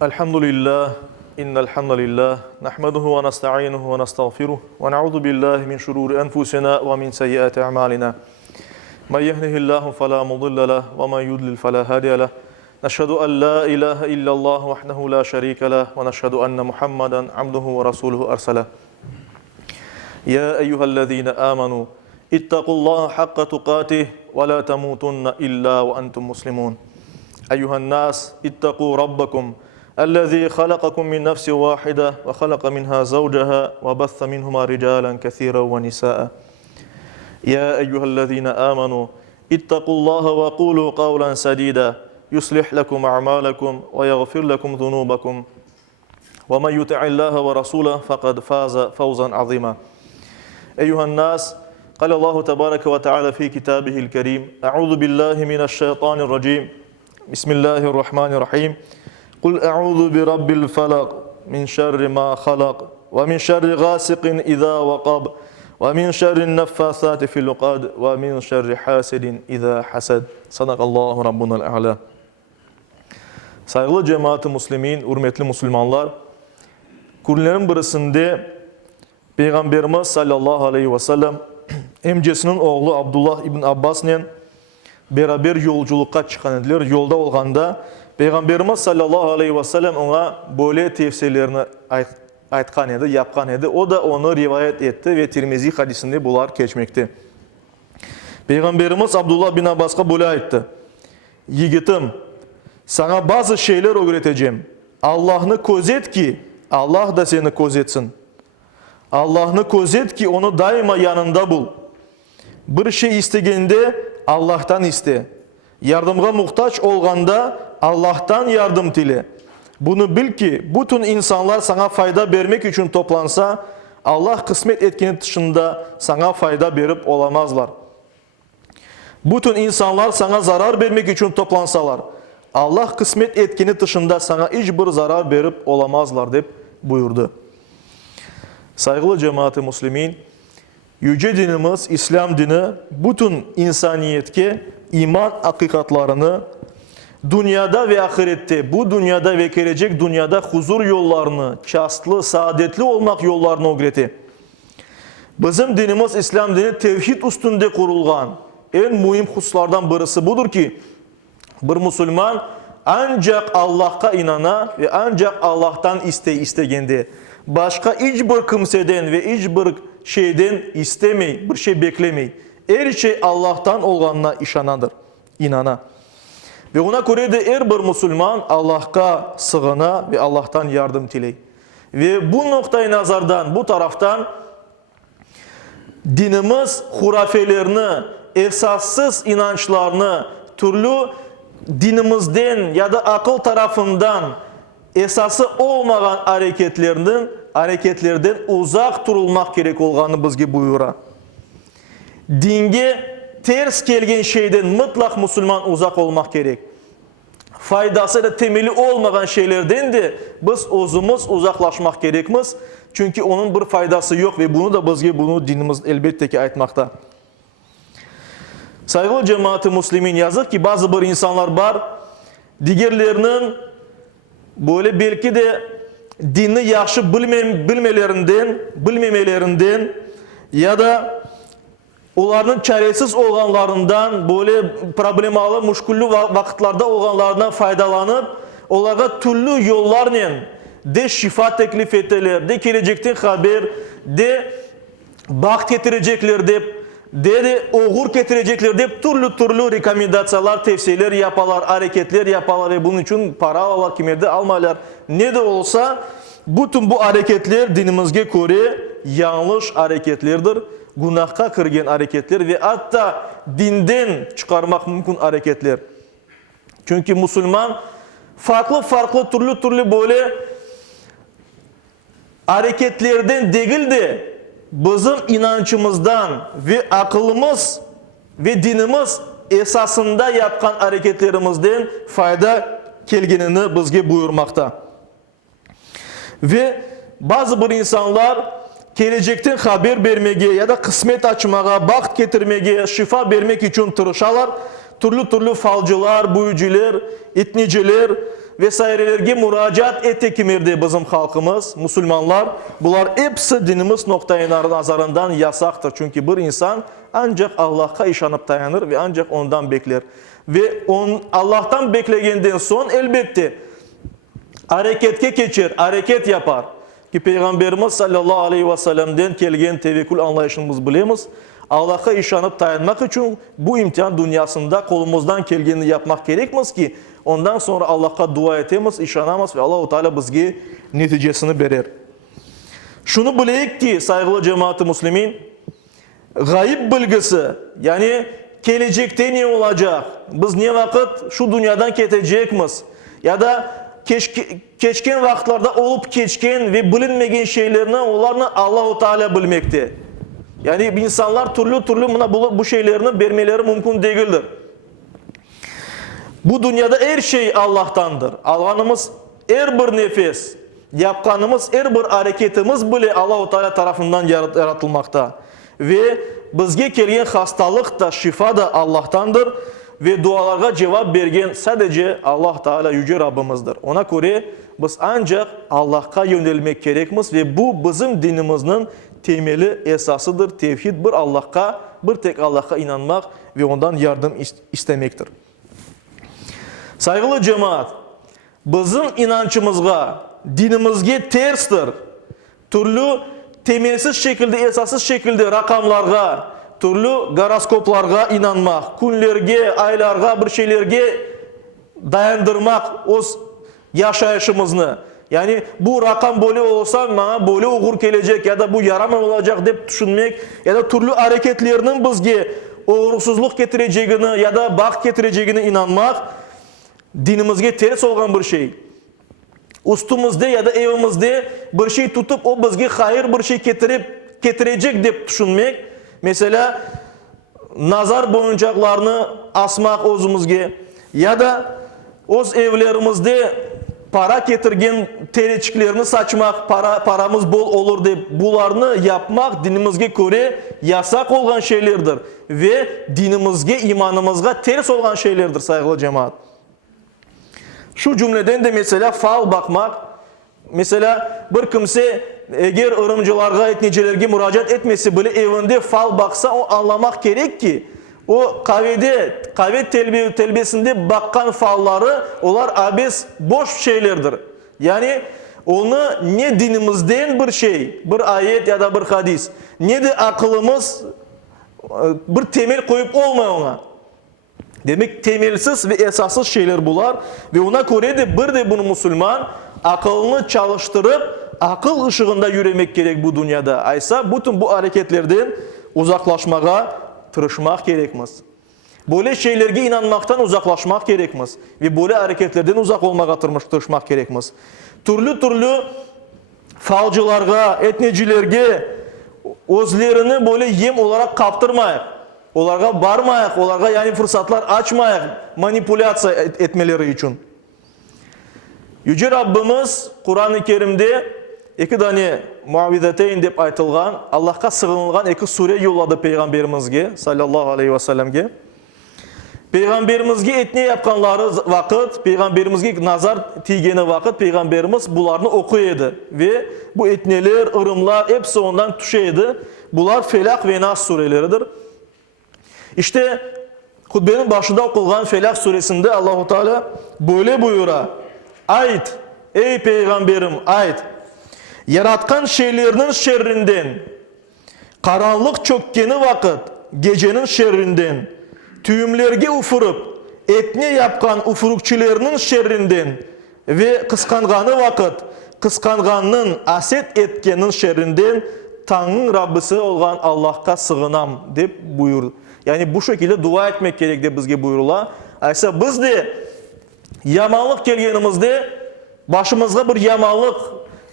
Elhamdülillah, innel hamdülillah, nahmeduhu ve nesta'inuhu ve nestağfiruh ve na'udhu billahi min şururi enfusina ve min seyyiati a'malina. Men yehdihillahu fela mudille leh ve men yudlil fela hadiye leh. Neşhedü en la ilahe illallah vahdehu la şerike leh ve neşhedü enne Muhammeden abduhu ve rasuluhu erseleh. Ya eyyühellezine amenu ittaqullaha hakka tuqatih ve la temutunna illa ve entum muslimun. Eyyühen nas ittaqu rabbakum الذي خلقكم من نفس واحدة وخلق منها زوجها وبث منهما رجالا كثيرا ونساء يا أيها الذين آمنوا اتقوا الله وقولوا قولا سديدا يصلح لكم أعمالكم ويغفر لكم ذنوبكم ومن يطع الله ورسوله فقد فاز فوزا عظيما أيها الناس قال الله تبارك وتعالى في كتابه الكريم أعوذ بالله من الشيطان الرجيم بسم الله الرحمن الرحيم قل أعوذ برب الفلق من شر ما خلق ومن شر غاسق إذا وقب ومن شر النفاثات في العقد ومن شر حاسد إذا حسد صدق الله ربنا الأعلى. Saygılı cemaat-i muslimin, hürmetli Müslümanlar, günlerin birisinde Peygamberimiz sallallahu aleyhi ve sellem emcesinin oğlu Abdullah ibn Abbas'la beraber yolculukka çıkan edilir. Yolda olganda Peygamberimiz sallallahu aleyhi ve sellem ona böyle tefsirlerini aytkan edi, yapkan edi. O da onu rivayet etti ve Tirmizi hadisinde bunlar geçmekte. Peygamberimiz Abdullah bin Abbas'a böyle ayttı. Yiğitim, sana bazı şeyler öğreteceğim. Allah'ını kozet ki Allah da seni kozetsin. Allah'ını kozet ki onu daima yanında bul. Bir şey istegende Allah'tan iste. Yardımga muhtaç olganda Allah'tan yardım dile. Bunu bil ki bütün insanlar sana fayda vermek için toplansa Allah kısmet etkinin dışında sana fayda verip olamazlar. Bütün insanlar sana zarar vermek için toplansalar Allah kısmet etkini dışında sana hiçbir zarar verip olamazlar deyip buyurdu. Saygılı cemaat-i muslimin, yüce dinimiz İslam dini bütün insaniyetke iman hakikatlarını dünyada ve ahirette, bu dünyada ve gelecek dünyada huzur yollarını, şahslı, saadetli olmak yollarını öğretti. Bizim dinimiz İslam dini tevhid üstünde kurulgan en mühim hususlardan birisi budur ki bir Müslüman ancak Allah'a inana ve ancak Allah'tan istegende başka hiçbir kimseden ve hiçbir şeyden istemey, bir şey beklemey. Her şey Allah'tan olganına inana. Ve ona göre de her bir Müslüman Allah'a sığına ve Allah'tan yardım diley. Ve bu noktayı nazardan, bu taraftan dinimiz hurafelerini, esassız inançlarını, türlü dinimizden ya da akıl tarafından esası olmayan hareketlerden uzak durulmak gerek olganı bizge buyura. Dinge ters gelgen şeyden mutlak Müslüman uzak olmak gerek. Faydası da temeli olmayan şeylerden de biz özümüz uzaklaşmak gerekmiz. Çünkü onun bir faydası yok ve bunu da bizge dinimiz elbette ki aytmakta. Saygılı cemaat-i muslimin, yazık ki bazı bir insanlar var, diğerlerinin böyle belki de dinini yaxşı bilmemelerinden ya da onların çaresiz olanlarından, böyle problemalı, muşkullu vakitlarda olanlardan faydalanıp, onlara türlü yollarla de şifa teklif ettiler, de gelecekten haber, de baht getirecekler de oğur getirecekler de türlü rekomendasyyalar, tavsiyeler yaparlar, hareketler yaparlar ve bunun için para alırlar, kimerde almalar. Ne de olsa bütün bu hareketler dinimizge göre yanlış hareketlerdir. Günahka kırgen hareketler ve hatta dinden çıkarmak mümkün hareketler. Çünkü Müslüman farklı türlü böyle hareketlerden değil de bizim inançımızdan ve akılımız ve dinimiz esasında yapkan hareketlerimizden fayda kelgenini bizge buyurmakta. Ve bazı bir insanlar gelecekten haber vermeye ya da kısmet açmaya, baht getirmeye, şifa vermek için tırışalar. Türlü falcılar, büyücüler, etniciler vesairelerge müracaat etti kimirdi bizim halkımız, Müslümanlar. Bunlar hepsi dinimiz noktayı nazarından yasaktır. Çünkü bir insan ancak Allah'a işanıp dayanır ve ancak ondan bekler. Ve Allah'tan beklediğinden son elbette hareketke geçer, hareket yapar. Ki Peygamberimiz sallallahu aleyhi ve sellem'den kelgen tevekkül anlayışımız bilemiz. Allah'a işanıp dayanmak için bu imtihan dünyasında kolumuzdan kelgenini yapmak gerekmez ki ondan sonra Allah'a dua etemiz, işanamız ve Allah-u Teala bizge neticesini verir. Şunu bileyik ki saygılı cemaat-i Müslümin, gayb bilgisi, yani gelecekte ne olacak, biz ne vakit şu dünyadan ketecekmiz ya da keçken vaxtlarda olup keçken ve bilinmegen şeylerini onlarını Allah-u Teala bilmekte. Yani insanlar türlü bu şeylerini vermeleri mümkün değildir. Bu dünyada her şey Allah'tandır. Alganımız her bir nefes, yapkanımız her bir hareketimiz bile Allah-u Teala tarafından yaratılmakta. Ve bizge kelgen hastalık da şifa da Allah'tandır. Ve dualarga cevap bergen sadece Allah Teala yüce Rabbimizdir. Ona göre biz ancak Allah'a yönelmek gerekmiz ve bu bizim dinimizin temeli esasıdır. Tevhid bir Allah'a, bir tek Allah'a inanmak ve ondan yardım istemektir. Saygılı cemaat, bizim inançımızga, dinimizge terstir. Türlü temelsiz şekilde, esassız şekilde rakamlarga, türlü goroskoplarga inanmak, günlerge, aylarga, bir şeylerge dayandırmak o yaşayışımızını. Yani bu rakam böyle olsa bana böyle uğur gelecek ya da bu yaramay olacak deyip düşünmek ya da türlü hareketlerinin bizge uğursuzluk getireceğini ya da baxt getireceğine inanmak dinimizge ters olgan bir şey. Ustumuzda ya da evimizde bir şey tutup o bizge hayır bir şey getirecek deyip düşünmek. Mesela nazar boyuncaklarını asmak özümüzge ya da öz evlerimizde para getirgen tereçiklerini saçmak, paramız bol olur deyip bularını yapmak dinimizge göre yasak olan şeylerdir. Ve dinimizge, imanımızga ters olan şeylerdir saygılı cemaat. Şu cümleden de mesela fal bakmak, mesela bir kimse eğer ırımcılarga, etnicilerge müracaat etmesi bile evinde fal baksa o anlamak gerek ki o kahve telbesinde bakkan falları onlar abes boş şeylerdir. Yani onu ne dinimizden bir şey, bir ayet ya da bir hadis, ne de akılımız bir temel koyup olmuyor ona. Demek temelsiz ve esassız şeyler bunlar ve ona göre de bir de bunu Müslüman akılını çalıştırıp akıl ışığında yürümek gerek bu dünyada. Aysa bütün bu hareketlerden uzaklaşmaya tırışmak gerekmez. Böyle şeylerge inanmaktan uzaklaşmak gerekmez. Ve böyle hareketlerden uzak olmaya tırışmak gerekmez. Türlü falcılarga, etnecilerge özlerini böyle yem olarak kaptırmayıp, onlarga barmayıp, onlarga yani fırsatlar açmayıp manipülasyon etmeleri için. Yüce Rabbimiz Kur'an-ı Kerim'de iki tane muavizeteyn dep aytılgan, Allah'a sığınılgan iki sure yolladı Peygamberimizge sallallahu aleyhi ve sellemge. Peygamberimizge etne yapkanları vakit, Peygamberimizge nazar tiygeni vakit Peygamberimiz bularını okuydu. Ve bu etneler, ırımlar hepsi ondan tüşeydi. Bunlar Felak ve Nas sureleridir. İşte hutbenin başında okulgan Felak suresinde Allah-u Teala böyle buyura. Ayet, ey Peygamberim ayet. Yaratkan şeylerinin şerrinden, karanlık çökkeni vakit, gecenin şerrinden, tüyümlerge ufurup, etne yapkan ufurukçilerinin şerrinden ve kıskanganı vakit, kıskanganının aset etkenin şerrinden Tanrı'nın Rabbisi olan Allah'a sığınam deyip buyurdu. Yani bu şekilde dua etmek gerek de bizge buyurula. Aysa biz de yamanlık gelgenimizde başımızda bir yamanlık,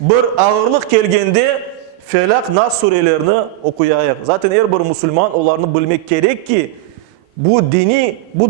bir ağırlık gelgende Felak, Nas surelerini okuyayıq. Zaten her bir Müslüman onlarını bilmek gerek ki bu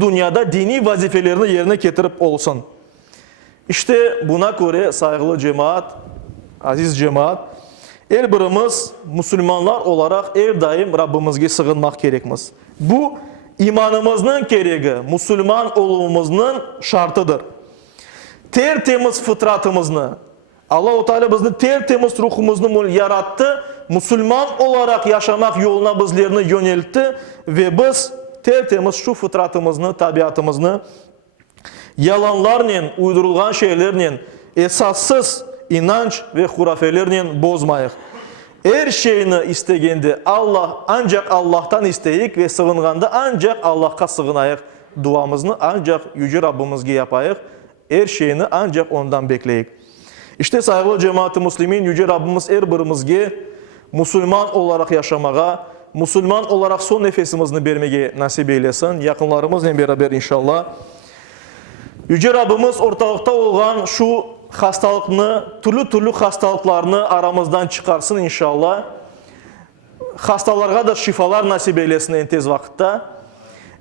dünyada dini vazifelerini yerine getirip olsun. İşte buna göre saygılı cemaat, aziz cemaat, her birimiz Müslümanlar olarak her daim Rabbimizge sığınmak gerekmez. Bu imanımızın gereği, Müslüman olmamızın şartıdır. tertemiz fıtratımızı, Allah-u Teala bizni tertemiz ruhumuzu yarattı, Müslüman olarak yaşamak yoluna bizlerini yöneltti ve biz tertemiz şu fıtratımızı, tabiatımızı yalanlarla, uydurulgan şeylerle, esassız inanç ve hurafelerle bozmayıq. Her şeyini istegende ancak Allah'tan isteyik ve sığınganda ancak Allah'a sığınayıq. Duamızı ancak Yüce Rabbimizge yapayıq. Her şeyini ancak ondan bekleyik. İşte saygılı cemaat-i Müslümin, Yüce Rabbimiz her birimizge Müslüman olarak yaşamağa, Müslüman olarak son nefesimizni vermeye nasip eylesin. Yakınlarımızla beraber inşallah. Yüce Rabbimiz ortalıkta olan şu hastalıkını, türlü hastalıklarını aramızdan çıkarsın inşallah. Hastalarga da şifalar nasip eylesin en tez vakitte.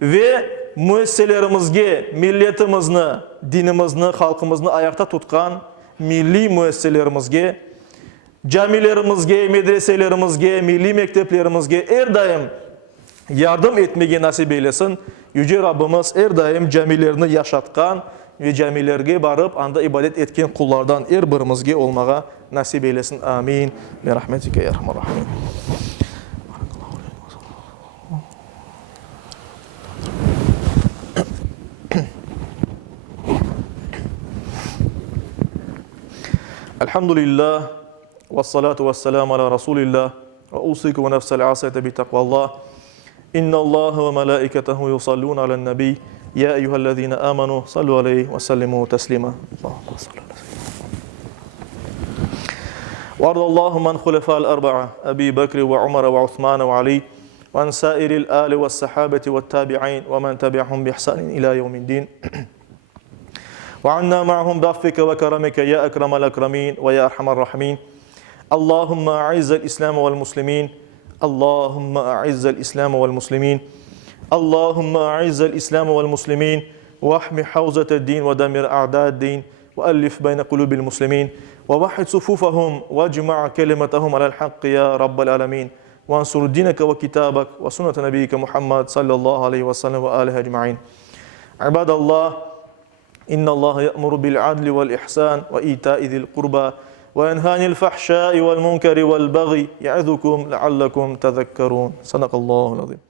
Ve müesseselerimizge, milletimizni, dinimizni, halkımızı ayakta tutkan milli müesseselerimizge, camilerimizge, medreselerimizge, milli mekteplerimizge her daim yardım etmeye nasip eylesin. Yüce Rabbimiz her daim camilerini yaşatkan ve camilerge barıp anda ibadet etken kullardan her birimizge olmağa nasip eylesin. Amin. Ve rahmetike ya rahman rahim. Elhamdülillah ve salatu ve selamu ala Resulillah ve usiku ve nefsel asayete bi takvallah. İnna Allah ve melaiketehu yusallun alen nebi. Ya eyyühellezine amanu sallu aleyhi ve sellimu teslima. Allahümme sallu aleyhi. وارض اللهم عن خلفاء الأربعة أبي بكر وعمر وعثمان وعلي وعن سائر الآل والصحابة والتابعين ومن تبعهم بإحسان إلى يوم الدين وعنا معهم بعفوك وكرمك يا أكرم الأكرمين ويا أرحم الراحمين. اللهم أعز الإسلام والمسلمين. اللهم أعز الإسلام والمسلمين. اللهم أعز الإسلام والمسلمين واحمي حوزة الدين ودمر أعداء الدين وألف بين قلوب المسلمين ووحد صفوفهم واجمع كلمتهم على الحق يا رب العالمين وانصر دينك وكتابك وسنة نبيك محمد صلى الله عليه وسلم وآله أجمعين. عباد الله، إن الله يأمر بالعدل والإحسان وإيتاء ذي القربى وينهى عن الفحشاء والمنكر والبغي يعظكم لعلكم تذكرون. صدق الله العظيم.